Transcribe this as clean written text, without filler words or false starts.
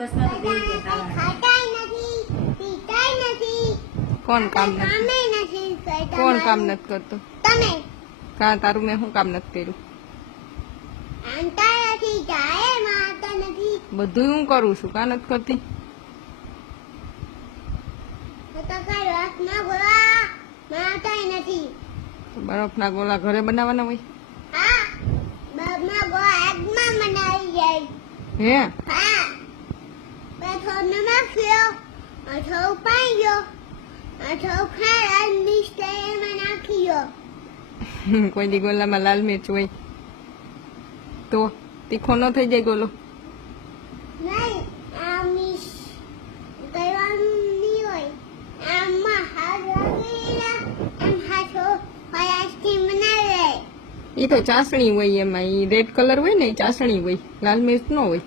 બસમાં તો બેહી ગયા તારા. ખાતાય નથી, પીતાય નથી, કોણ કામ નથી કામે નથી કરતા. કોણ કામ નથી કરતું તમે કા તારું મેં શું કામ નથી કર્યું આનતા નથી, જાય મારતા નથી. બધું હું કરું છું કા નથી કરતી તો કઈ વાતમાં બોલા મારતાય નથી. બરફના ગોળા ઘરે બનાવવાના હોય હા, બાબમાં ગોળા આગમાં મનાવી જાય. હે હા, બેઠો નાખ્યો, અઠો ઉપાઈ ગયો, અઠો ખારા મિસ્ટર એમાં નાખ્યો. કોઈ દી ગોલામાં લાલ મિર્ચ હોય તો તીખો ન થઈ જાય ગોલો નહીં, આ મિસ કરવાનું નહીં હોય. આમાં હાથ રાખેલા, એમ હાથો આઈસ્ક્રીમ બનાવે. એ તો ચાસણી હોય એમાં એ રેડ કલર હોય ને એ ચાસણી હોય લાલ મિર્ચ ન હોય